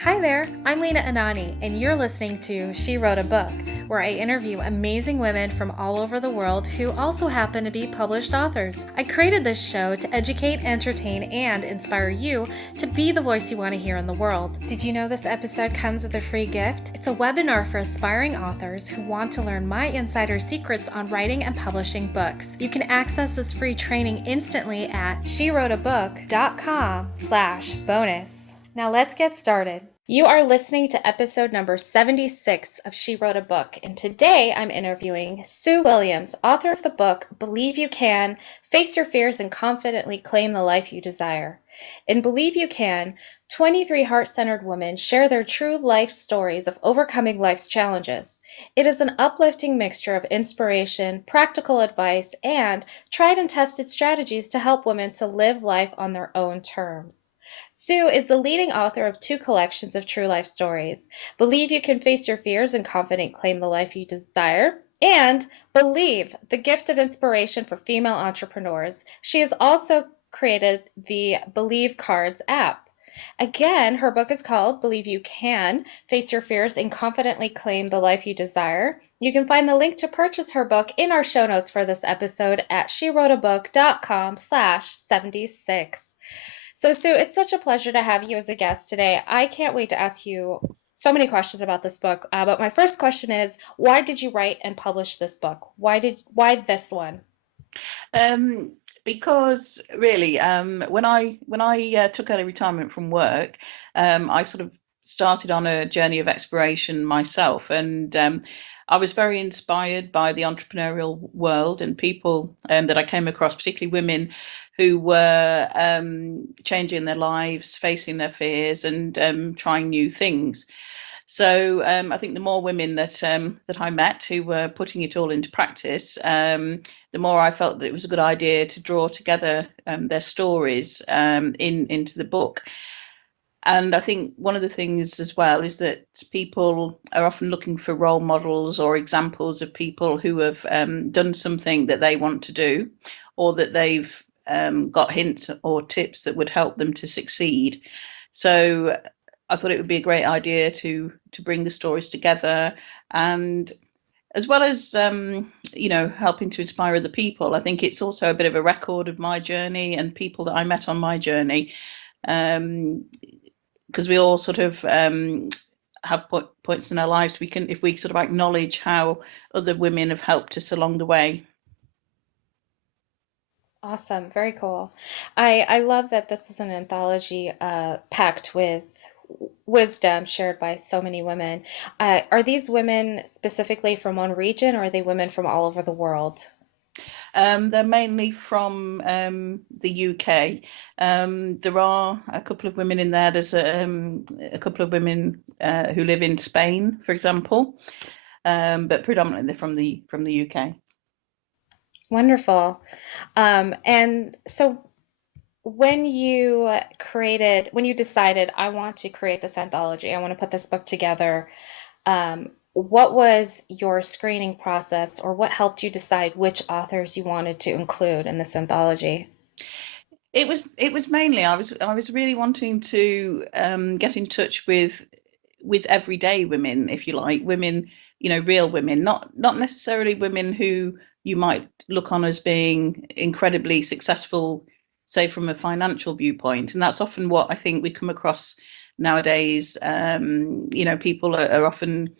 Hi there, I'm Lena Anani, and you're listening to She Wrote a Book, where I interview amazing women from all over the world who also happen to be published authors. I created this show to educate, entertain, and inspire you to be the voice you want to hear in the world. Did you know this episode comes with a free gift? It's a webinar for aspiring authors who want to learn my insider secrets on writing and publishing books. You can access this free training instantly at SheWroteABook.com/bonus. Now let's get started. You are listening to episode number 76 of She Wrote a Book, and today I'm interviewing Sue Williams, author of the book Believe You Can, Face Your Fears and Confidently Claim the Life You Desire. In Believe You Can, 23 heart-centered women share their true life stories of overcoming life's challenges. It is an uplifting mixture of inspiration, practical advice, and tried and tested strategies to help women to live life on their own terms. Sue is the leading author of 2 collections of true life stories, Believe You Can Face Your Fears and Confidently Claim the Life You Desire, and Believe, the Gift of Inspiration for Female Entrepreneurs. She has also created the Believe Cards app. Again, her book is called Believe You Can, Face Your Fears and Confidently Claim the Life You Desire. You can find the link to purchase her book in our show notes for this episode at SheWroteABook.com/76. So, Sue, it's such a pleasure to have you as a guest today. I can't wait to ask you so many questions about this book. But my first question is, why did you write and publish this book? Why this one? Because really, when I took early retirement from work, I sort of started on a journey of exploration myself, and I was very inspired by the entrepreneurial world and people that I came across, particularly women who were changing their lives, facing their fears, and trying new things. So I think the more women that I met who were putting it all into practice, the more I felt that it was a good idea to draw together their stories into the book. And I think one of the things as well is that people are often looking for role models or examples of people who have done something that they want to do, or that they've got hints or tips that would help them to succeed. So I thought it would be a great idea to bring the stories together, and as well as helping to inspire other people. I think it's also a bit of a record of my journey and people that I met on my journey, because we all sort of have points in our lives if we sort of acknowledge how other women have helped us along the way. Awesome, very cool. I love that this is an anthology packed with wisdom shared by so many women. Are these women specifically from one region, or are they women from all over the world? They're mainly from the UK. There are a couple of women in there. There's a couple of women who live in Spain, for example, but predominantly they're from the UK. Wonderful. And so when you decided, I want to create this anthology, I want to put this book together, what was your screening process, or what helped you decide which authors you wanted to include in this anthology? It was mainly I was really wanting to get in touch with everyday women, if you like, women, real women, not necessarily women who you might look on as being incredibly successful, say from a financial viewpoint. And that's often what I think we come across nowadays. People are often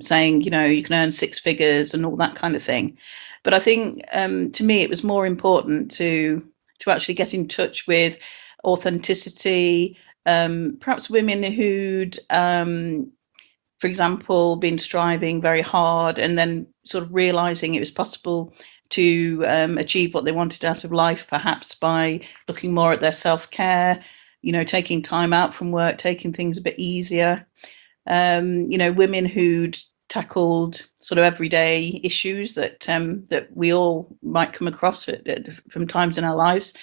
saying, you can earn 6 figures and all that kind of thing. But I think to me, it was more important to actually get in touch with authenticity, perhaps women who'd, for example, been striving very hard and then sort of realizing it was possible to achieve what they wanted out of life, perhaps by looking more at their self-care, taking time out from work, taking things a bit easier. Women who'd tackled sort of everyday issues that we all might come across from times in our lives.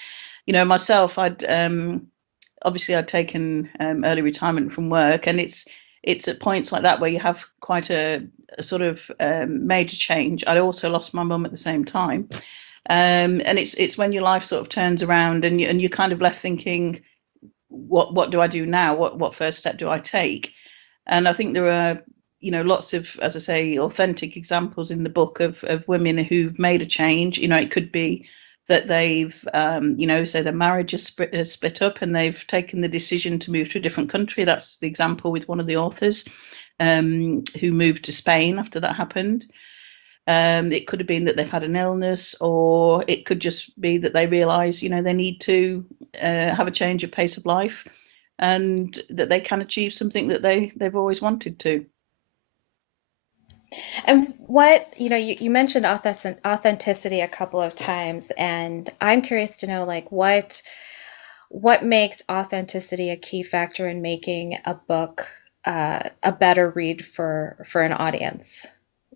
Myself, I'd taken early retirement from work, and it's at points like that where you have quite a sort of major change. I'd also lost my mum at the same time, and it's when your life sort of turns around and you're kind of left thinking, what do I do now? What first step do I take? And I think there are, lots of, as I say, authentic examples in the book of women who've made a change. It could be that they've, say their marriage is split up and they've taken the decision to move to a different country. That's the example with one of the authors who moved to Spain after that happened. It could have been that they've had an illness, or it could just be that they realise, they need to have a change of pace of life, and that they can achieve something that they've always wanted to. And what, you mentioned authenticity a couple of times, and I'm curious to know, like, what makes authenticity a key factor in making a book a better read for an audience?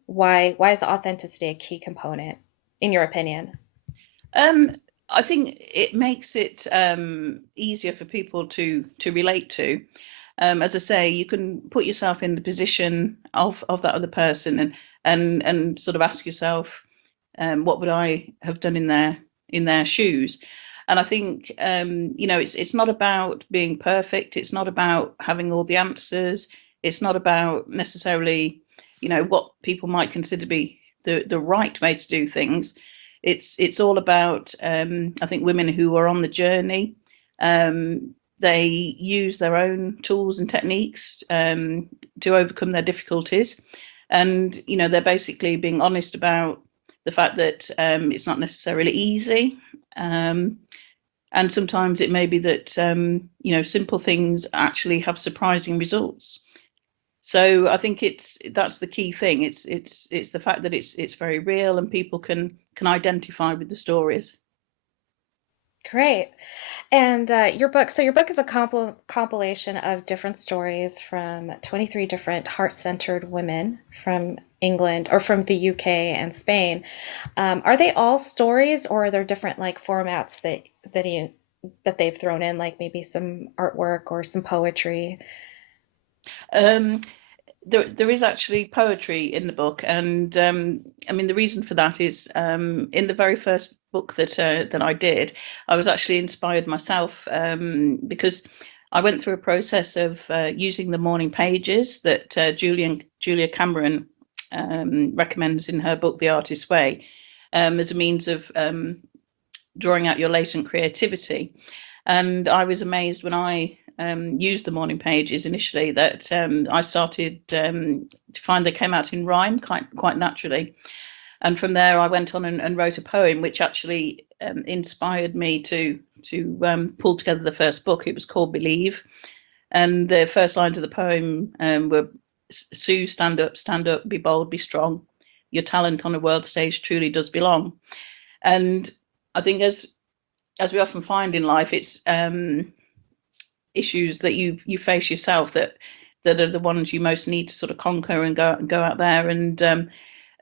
Why is authenticity a key component, in your opinion? I think it makes it easier for people to relate to. As I say, you can put yourself in the position of that other person and sort of ask yourself, what would I have done in their shoes? And I think it's not about being perfect. It's not about having all the answers. It's not about necessarily what people might consider to be the right way to do things. It's all about I think women who are on the journey. They use their own tools and techniques to overcome their difficulties, and they're basically being honest about the fact that it's not necessarily easy, and sometimes it may be that simple things actually have surprising results. So I think that's the key thing. It's the fact that it's very real and people can identify with the stories. Great. And your book is a compilation of different stories from 23 different heart-centered women from England, or from the UK and Spain. Are they all stories, or are there different, like, formats that they've thrown in, like maybe some artwork or some poetry? There is actually poetry in the book, and I mean, the reason for that is in the very first book that I did, I was actually inspired myself, because I went through a process of using the morning pages that Julia Cameron recommends in her book The Artist's Way, as a means of drawing out your latent creativity. And I was amazed when I used the morning pages initially that I started to find they came out in rhyme quite naturally. And from there, I went on and wrote a poem, which actually inspired me to pull together the first book. It was called Believe. And the first lines of the poem were, Sue, stand up, be bold, be strong. Your talent on a world stage truly does belong. And I think as we often find in life, it's issues that you face yourself that are the ones you most need to sort of conquer and go out there and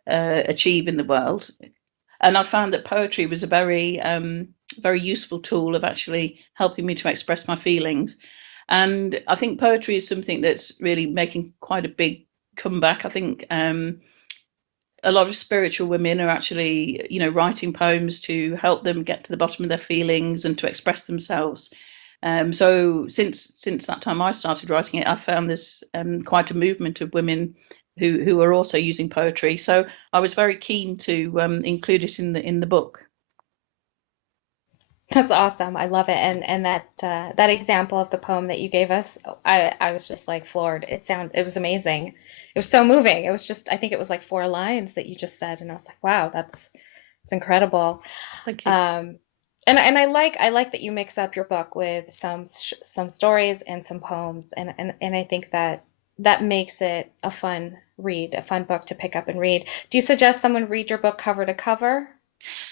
achieve in the world. And I found that poetry was a very very useful tool of actually helping me to express my feelings. And I think poetry is something that's really making quite a big comeback. I think a lot of spiritual women are actually, writing poems to help them get to the bottom of their feelings and to express themselves. So since that time I started writing it, I found there's quite a movement of women who are also using poetry. So I was very keen to include it in the book. That's awesome. I love it. And that example of the poem that you gave us, I was just like floored. It was amazing. It was so moving. It was just, I think it was like 4 lines that you just said, and I was like, wow, it's incredible. Thank you. And I like that you mix up your book with some stories and some poems, and I think that makes it a fun read, a fun book to pick up and read. Do you suggest someone read your book cover to cover?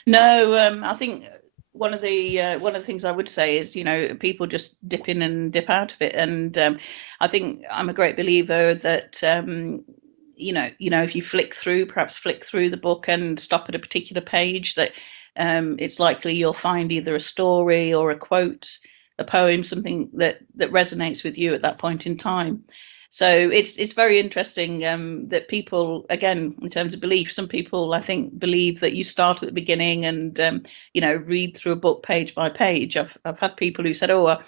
No, I think one of the things I would say is, people just dip in and dip out of it. And I think I'm a great believer that if you perhaps flick through the book and stop at a particular page, that it's likely you'll find either a story or a quote, a poem, something that resonates with you at that point in time. So it's very interesting that people, again, in terms of belief, some people I think believe that you start at the beginning and read through a book page by page. I've had people who said, "Oh, I've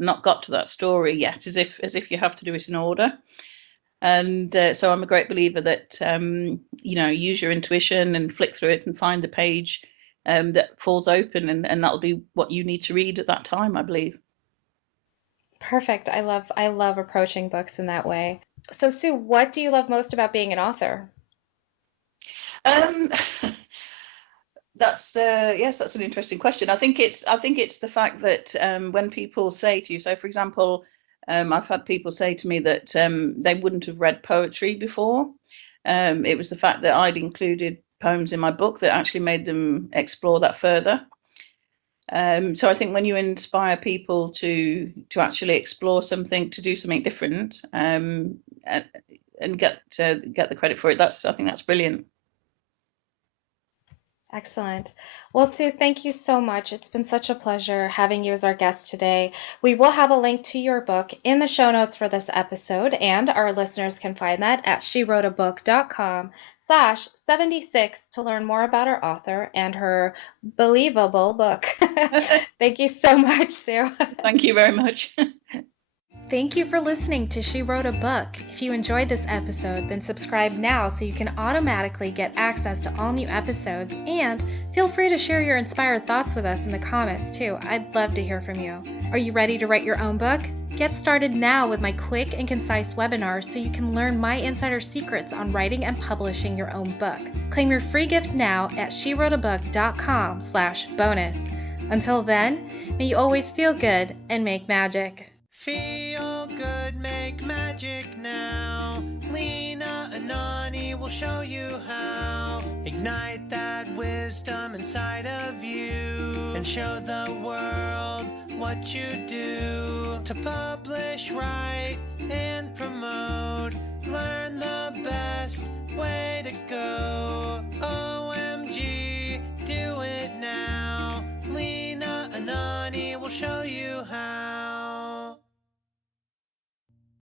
not got to that story yet," as if you have to do it in order. And so I'm a great believer that use your intuition and flick through it and find the page that falls open, and that'll be what you need to read at that time, I believe. Perfect. I love approaching books in that way. So Sue, what do you love most about being an author? Um, that's yes, that's an interesting question. I think it's the fact that when people say to you, so for example, I've had people say to me that they wouldn't have read poetry before. It was the fact that I'd included poems in my book that actually made them explore that further. So I think when you inspire people to actually explore something, to do something different, and get the credit for it, I think that's brilliant. Excellent. Well, Sue, thank you so much. It's been such a pleasure having you as our guest today. We will have a link to your book in the show notes for this episode, and our listeners can find that at SheWroteABook.com/76 to learn more about our author and her believable book. Thank you so much, Sue. Thank you very much. Thank you for listening to She Wrote a Book. If you enjoyed this episode, then subscribe now so you can automatically get access to all new episodes, and feel free to share your inspired thoughts with us in the comments too. I'd love to hear from you. Are you ready to write your own book? Get started now with my quick and concise webinars so you can learn my insider secrets on writing and publishing your own book. Claim your free gift now at SheWroteABook.com/bonus. Until then, may you always feel good and make magic. Feel good, make magic now. Lena, Anani will show you how. Ignite that wisdom inside of you and show the world what you do. To publish, write, and promote, learn the best way to go. OMG, do it now. Lena, Anani will show you how.